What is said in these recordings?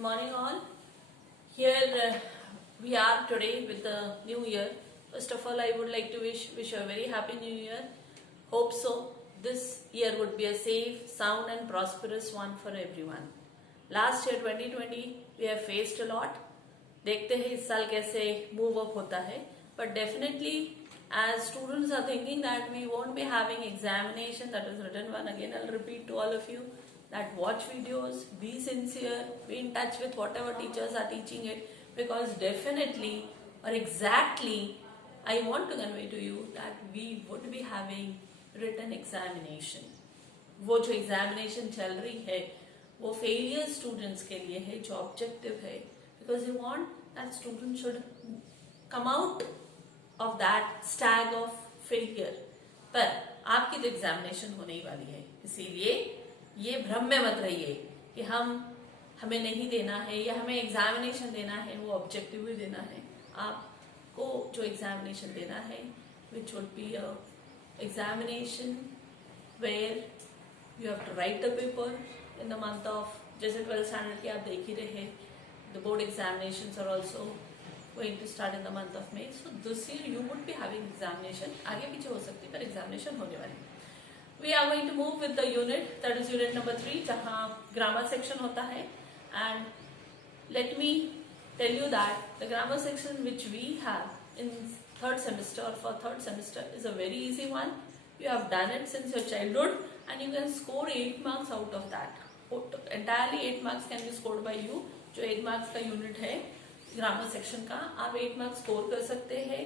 Good morning all. Here we are today with the new year. First of all, I would like to wish you a very happy new year. Hope so. This year would be a safe, sound and prosperous one for everyone. Last year 2020 we have faced a lot. देखते हैं इस साल कैसे move up होता है. But definitely as students are thinking that we won't be having examination, that is written one, again I'll repeat to all of you that watch videos, be sincere, be in touch with whatever teachers are teaching it, because definitely or exactly I want to convey to you that we would be having written examination. वो जो examination चल रही है वो failure students के लिए है, जो objective है, because you want that students should come out of that stag of failure. पर आपकी तो एग्जामिनेशन होने ही वाली है, इसीलिए ये भ्रम में मत रहिए कि हमें नहीं देना है या हमें एग्जामिनेशन देना है, वो ऑब्जेक्टिव ही देना है. आपको जो एग्जामिनेशन देना है which would be a examination where you have to write the paper in the month of, जैसे 12th स्टैंडर्ड की आप देख ही रहे, the board examinations are also going to start in the month of May. So this year you would be having examination. आगे पीछे हो सकती है पर एग्जामिनेशन होने वाली. We are going to move with the unit, that is unit number 3, जहाँ grammar section होता है. And let me tell you that the grammar section which we have in third semester or for third semester is a very easy one. You have done it since your childhood and you can score 8 marks out of that. Entirely 8 marks can be scored by you. जो 8 marks का unit है grammar section का, आप 8 marks score कर सकते हैं.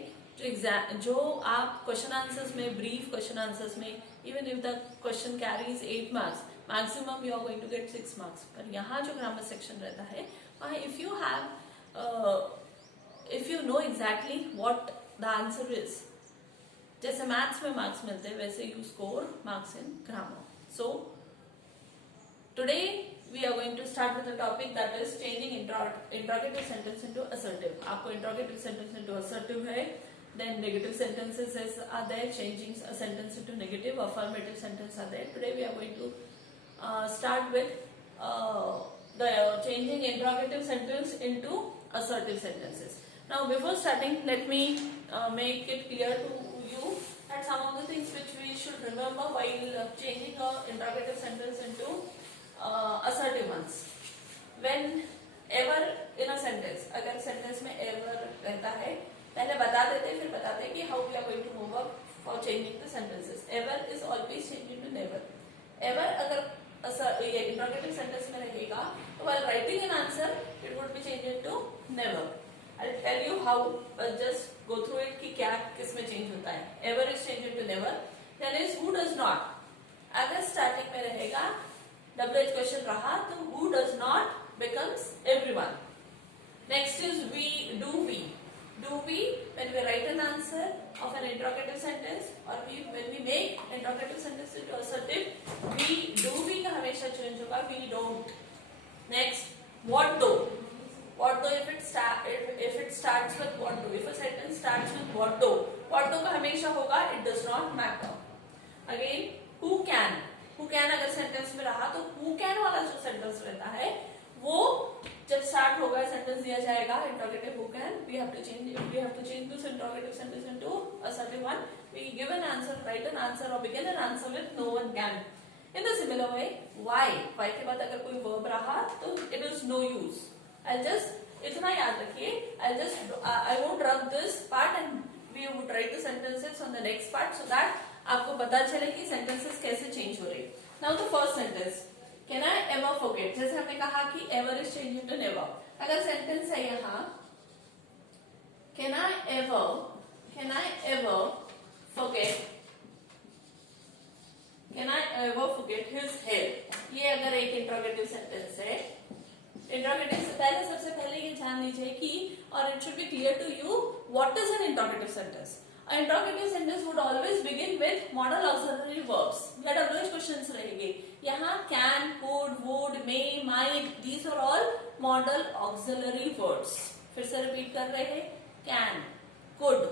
जो आप क्वेश्चन आंसर्स में, ब्रीफ क्वेश्चन आंसर्स में, even if the question carries 8 marks, maximum you are going to get 6 marks. पर यहाँ जो ग्रामर सेक्शन रहता है वहाँ if you know exactly what the answer is, जैसे मैथ्स में मार्क्स मिलते हैं वैसे you score marks in grammar. So today we are going to start with the topic that is changing interrogative sentence into assertive. आपको interrogative sentence into assertive है, then negative sentences are there, changing a sentence into negative, affirmative sentence are there. Today we are going to start with the changing interrogative sentence into assertive sentences. Now before starting, let me make it clear to you that some of the things which we should remember while changing a interrogative sentence into assertive ones. Whenever in a sentence, अगर sentence में ever रहता है, पहले बता देते फिर बताते कि how we are going to move up for changing the sentences. Ever is always changing to never. Ever अगर ये interrogative sentence में रहेगा तो while writing an answer it would be changed to never. I'll tell you how. Just go through it कि क्या किस में change होता है. Ever is changed to never. Then is who does not. अगर starting में रहेगा WH question रहा तो who does not becomes everyone. Next is we, do we. Do we, when we write an answer of an interrogative sentence or when we make interrogative sentence into assertive, we, do we का हमेशा change होगा, we don't. Next, what though. What though if it starts with what though. If a sentence starts with what though का हमेशा होगा, it does not matter. Again, who can. Who can अगर sentence में रहा तो who can वाला जो sentence रहता है वो जब स्टार्ट होगा सेंटेंस दिया जाएगा interrogative who can, we have to change this interrogative sentence into assertive one. We give an answer, write an answer or begin an answer with no one can. In the similar way, why के बाद अगर कोई verb रहा तो it is no use. I'll just इतना याद रखिए, I won't rub this part and we would write the sentences on the next part so that आपको पता चले कि sentences कैसे change हो रही. Now the first sentence, can I ever forget? जैसे हमने कहा कि ever is changed into never. अगर sentence है यहाँ, can I ever forget? Can I ever forget his hair? ये अगर एक interrogative sentence है, interrogative से पहले सबसे पहले ये जान लीजिए कि और it should be clear to you what is an interrogative sentence. An interrogative sentence would always begin with modal auxiliary verbs. या WH questions रहेंगे. यहाँ can, could, would, may, might, these are all modal auxiliary words. फिर से repeat कर रहे हैं. Can, could,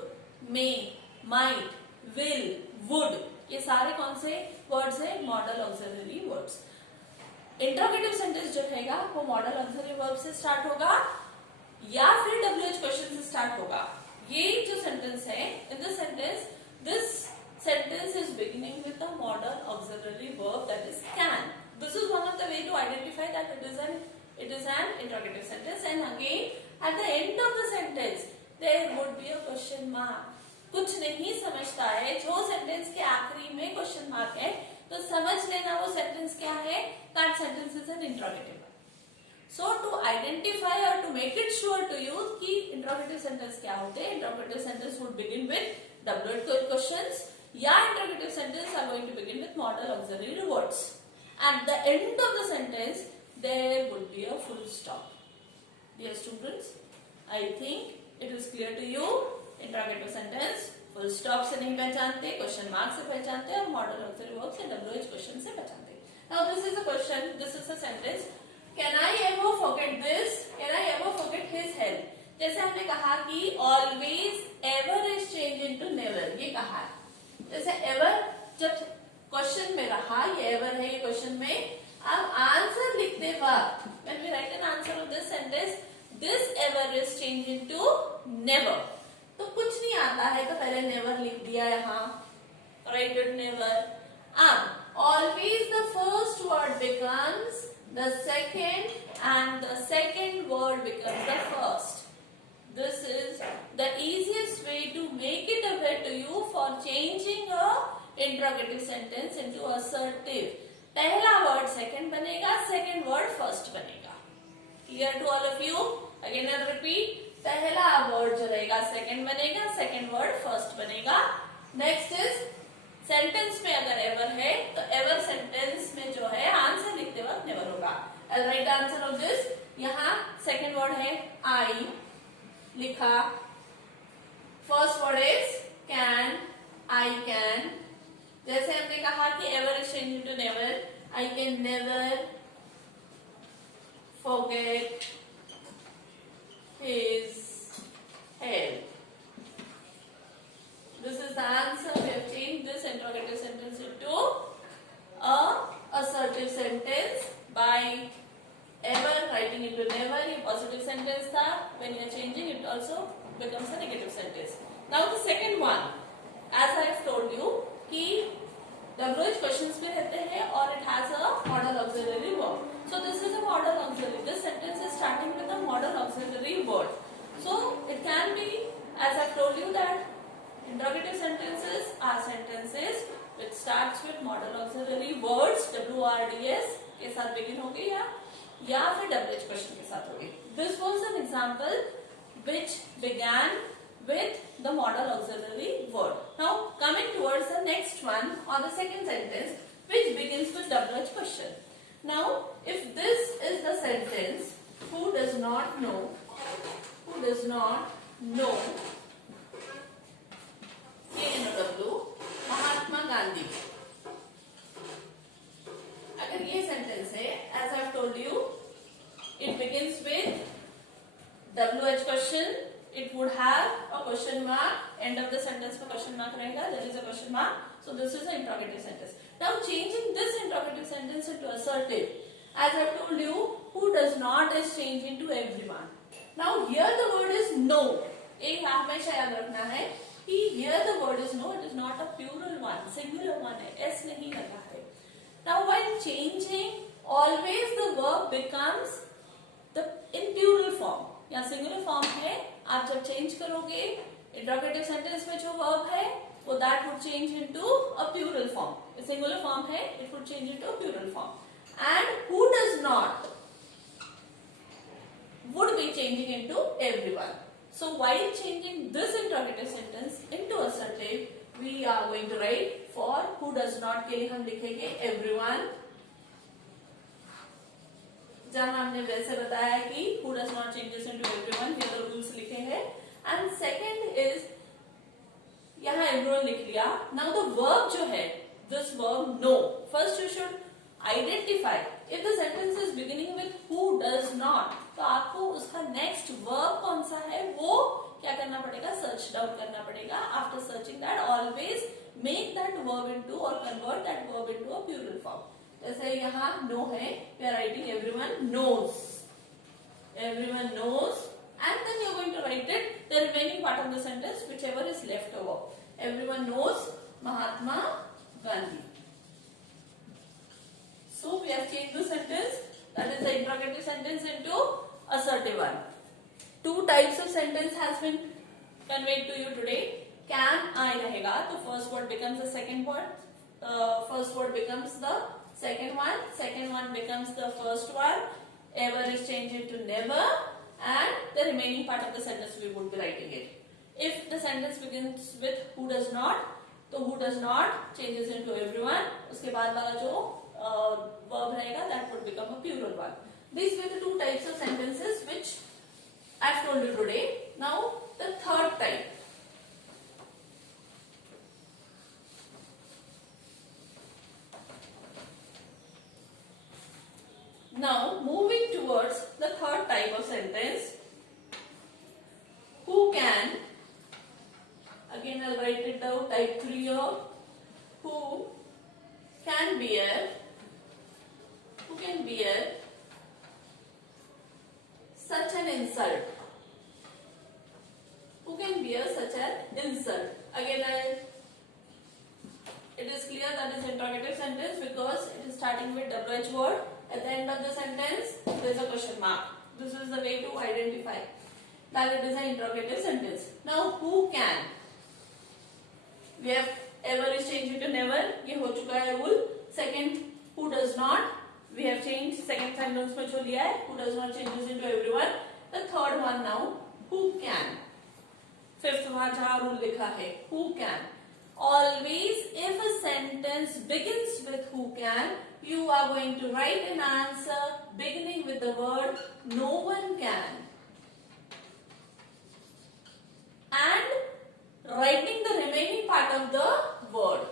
may, might, will, would. ये सारे कौन से words हैं? Modal auxiliary words. Interrogative sentence जो रहेगा वो मॉडल ऑक्सिलरी वर्ब से स्टार्ट होगा या फिर WH क्वेश्चन से स्टार्ट होगा। ये जो सेंटेंस है, in this sentence, this sentence is beginning with the modal auxiliary verb, that is can. This is one of the way to identify that it is an interrogative sentence. And again, at the end of the sentence, there would be a question mark. कुछ नहीं समझता है, जो sentence के आखिरी में question mark है, तो समझ लेना वो सेंटेंस क्या है, that sentence is an interrogative. So to identify or to make it sure to you कि interrogative sentence क्या होते हैं, interrogative sentence would begin with WH questions. या interrogative sentence are going to begin with modal auxiliary words. At the end of the sentence, there would be a full stop. Dear students, I think it is clear to you. Interrogative sentence full stop से नहीं पहचानते, question mark से पहचानते और modal auxiliary verb से WH question से पहचानते. Now this is a question, this is a sentence. Can I ever forget this? Can I ever forget his help? जैसे हमने कहा कि always ever is changed into never. ये कहा है. जैसे एवर जब क्वेश्चन में रहा, ये एवर है ये क्वेश्चन में, अब आंसर लिखते वक्त when we write an answer of this sentence, this ever is changed into never. तो कुछ नहीं आता है तो पहले never लिख दिया यहाँ, write it never. अब always the first word becomes the second and the second word becomes the first. This is the easiest way to make it aware to you for changing a interrogative sentence into assertive. पहला word second बनेगा, second word first बनेगा. Clear to all of you? Again I'll repeat. पहला word जो रहेगा second बनेगा, second word first बनेगा. Next is sentence में अगर ever है तो ever sentence में जो है आंसर लिखते वक्त never होगा. I'll write the answer of this. यहाँ second word है I लिखा, first word is can, I can. जैसे हमने कहा कि ever is change into never, I can never forget his help. This is the answer. We have changed this interrogative sentence into a assertive sentence by ever writing into never. ये positive sentence था, when you are changing it also becomes a negative sentence. Now the second one, as I have told you कि WH questions में रहते हैं और it has a modal auxiliary verb. So this is a modal auxiliary. This sentence is starting with a modal auxiliary word. So it can be, as I have told you, that interrogative sentences are sentences which starts with modal auxiliary words, WRDS के साथ begin होंगे या फिर WH question के साथ होगी. This was an example which began with the modal auxiliary word. Now coming towards the next one or the second sentence which begins with WH question. Now if this is the sentence, who does not know KNOW Mahatma Gandhi. अगर ये sentence है, as I have told you, it begins with WH question. It would have a question mark. End of the sentence में question mark रहेगा. There is a question mark. So this is an interrogative sentence. Now changing this interrogative sentence into assertive. As I have told you, who does not is changed into everyone. Now here the word is no. एक हमेशा याद रखना है कि here the word is no. It is not a plural one. Singular one है. S नहीं लगा है. Now while changing, always the verb becomes the in plural form. या singular form है, आप जब change करोगे interrogative sentence में जो verb है वो that would change into a plural form. A singular form है, it would change into a plural form. And who does not would be changing into everyone. So while changing this interrogative sentence into assertive, we are going to write for who does not के लिए हम लिखेंगे everyone. जहां हमने वैसे बताया कि who does not changes into everyone, ये दो rules लिखे हैं. And second is यहाँ everyone लिख लिया. Now the verb जो है, this verb no. First you should identify if the sentence is beginning with who does not, तो आपको उसका next verb कौन सा है वो क्या करना पड़ेगा, search down करना पड़ेगा. After searching that, always make that verb into or convert that verb into a plural form. जैसे यहाँ नो है, we are writing everyone knows. Everyone knows, and then you are going to write it the remaining part of the sentence, whichever is left over. Everyone knows Mahatma Gandhi. So we have changed the sentence, that is the interrogative sentence, into assertive one. Two types of sentence has been conveyed to you today. Can I रहेगा तो first word becomes the second word, first word becomes the second one becomes the first one, ever is changed into never, and the remaining part of the sentence we would be writing it. If the sentence begins with who does not, तो who does not changes into everyone, उसके बाद वाला जो verb रहेगा that would become a plural one. These were the two types of sentences which I have told you today. Now the third type. Now moving towards the third type of sentence, who can, again I'll write it down, type 3 here, who can bear such an insult. Who can bear such an insult? Again it is clear that is interrogative sentence because it is starting with WH word. At the end of the sentence, there is a question mark. This is the way to identify that it is an interrogative sentence. Now, who can? We have ever is changed into never. ये हो चुका है rule. Second, who does not? We have changed. Second sentence में जो लिया है, who does not changes into everyone. The third one now, who can? Fifth वहाँ जहाँ rule लिखा है, who can? Always, if a sentence begins with who can, you are going to write an answer beginning with the word no one can, and writing the remaining part of the word,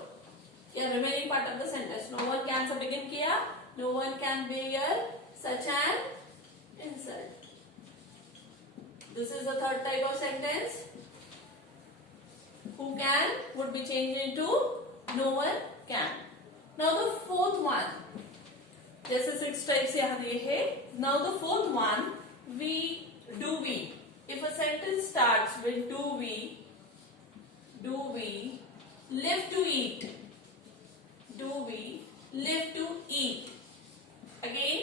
remaining part of the sentence. No one can से begin किया, no one can bear such an insult. This is the third type of sentence. Who can would be changed into no one can. Now the fourth one, जैसे 6 types यहाँ दिए हैं. Now the fourth one, do we. If a sentence starts with do we live to eat? Do we live to eat? Again,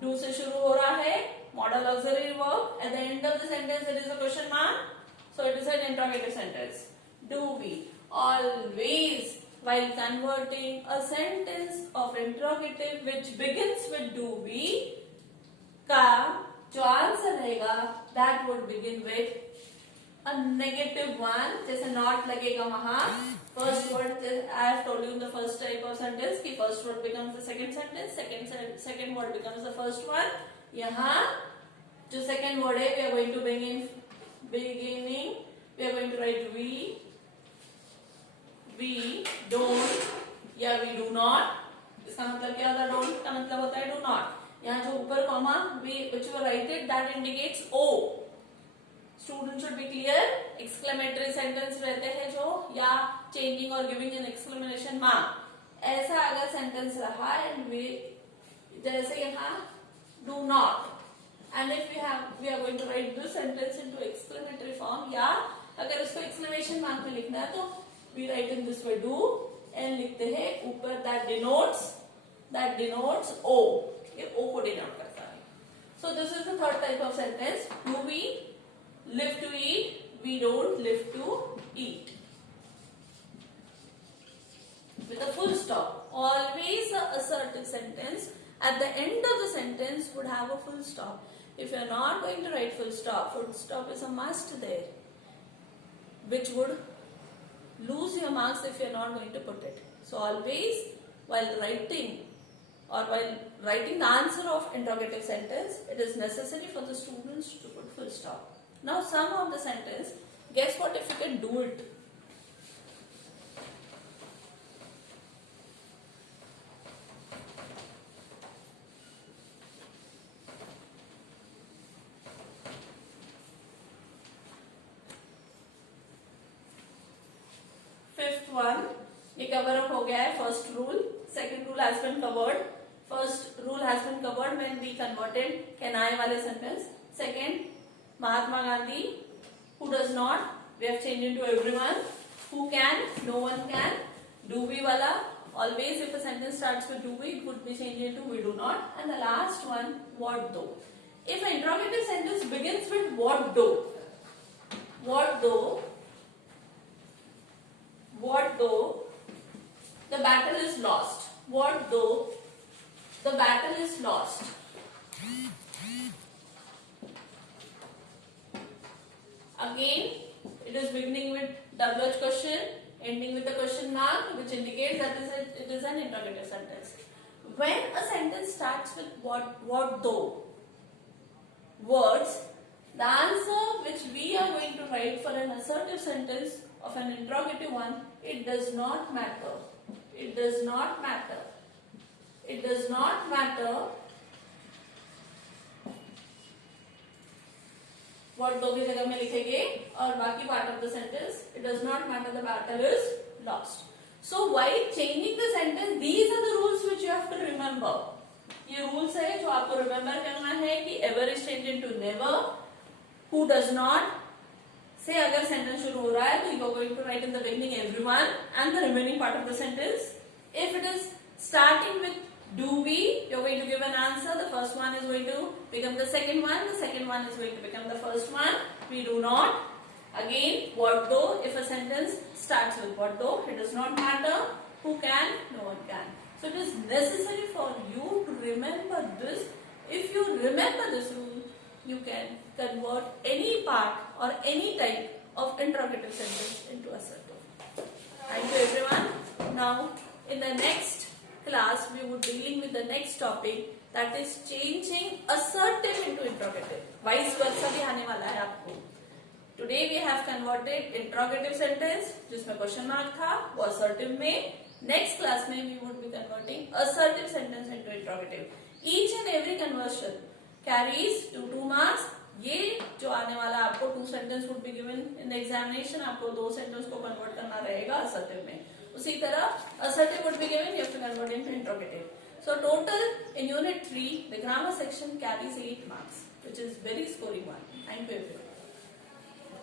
do से शुरू हो रहा है, modal auxiliary verb. At the end of the sentence, there is a question mark. So it is an interrogative sentence. Do we always, while converting a sentence of interrogative which begins with do we, का जो answer रहेगा that would begin with a negative one, जैसे not लगेगा वहाँ. First word, I have told you in the first type of sentence कि first word becomes the second sentence, second word becomes the first one. यहाँ जो second word है, we are going to bring in beginning, we are going to write we don't या we do not. इसका मतलब क्या होता है? don't का मतलब होता है do not. यहाँ जो ऊपर comma which were written that indicates O. Student should be clear. Exclamatory sentence रहते हैं जो या changing or giving an exclamation mark. ऐसा अगर sentence रहा and we जैसे यहाँ do not, and if we are going to write this sentence into exclamatory form, या अगर इसको exclamation mark में लिखना है तो we write in this way do and लिखते हैं ऊपर that denotes O. ये O को denote करता है. So this is the third type of sentence. Do we live to eat? We don't live to eat. With a full stop. Always a assertive sentence. At the end of the sentence would have a full stop. If you are not going to write full stop is a must there, which would lose your marks if you are not going to put it. So always while writing the answer of interrogative sentence, it is necessary for the students to put full stop. Now sum of the sentence, guess what if you can do it? Fifth one, ये cover up हो गया है. First rule. Second rule rule has been covered. First rule has been covered when we converted can I wale sentence. Second, Mahatma Gandhi, who does not, we have changed into everyone. Who can, no one can. Do we wala, always if a sentence starts with do we, it would be changed into we do not. And the last one, what though. If an interrogative sentence begins with what though, what though, what though the battle is lost, what though the battle is lost. Again, it is beginning with WH question, ending with a question mark, which indicates that it is an interrogative sentence. When a sentence starts with what though words, the answer which we are going to write for an assertive sentence of an interrogative one, it does not matter. It does not matter. It does not matter what दो की जगह में लिखेंगे और बाकी part of the sentence, it does not matter, the battle is lost. So while changing the sentence, these are the rules which you have to remember. ये rules है जो आपको remember करना है कि ever is changed into never, who does not, से अगर sentence शुरू हो रहा है तो you are going to write in the beginning everyone and the remaining part of the sentence. If it is starting with do we, you are going to give an answer. The first one is going to become the second one. The second one is going to become the first one. We do not. Again, what though, if a sentence starts with what though, it does not matter. Who can? No one can. So it is necessary for you to remember this. If you remember this rule, you can convert any part or any type of interrogative sentence into assertive. Thank you everyone. Now, in the next class, we would be dealing with the next topic, that is changing assertive into interrogative. Vice versa भी आने वाला है आपको. Today we have converted interrogative sentence जिसमें question mark था वो assertive में. Next class में we would be converting assertive sentence into interrogative. Each and every conversion carries 2 marks. ये जो आने वाला आपको 2 sentence would be given in the examination, आपको 2 sentence को convert करना रहेगा assertive में. उसी तरह assertive would be given, you have to convert into interrogative. So total in unit 3, the grammar section carries 8 marks, which is very scoring one. Thank you everyone.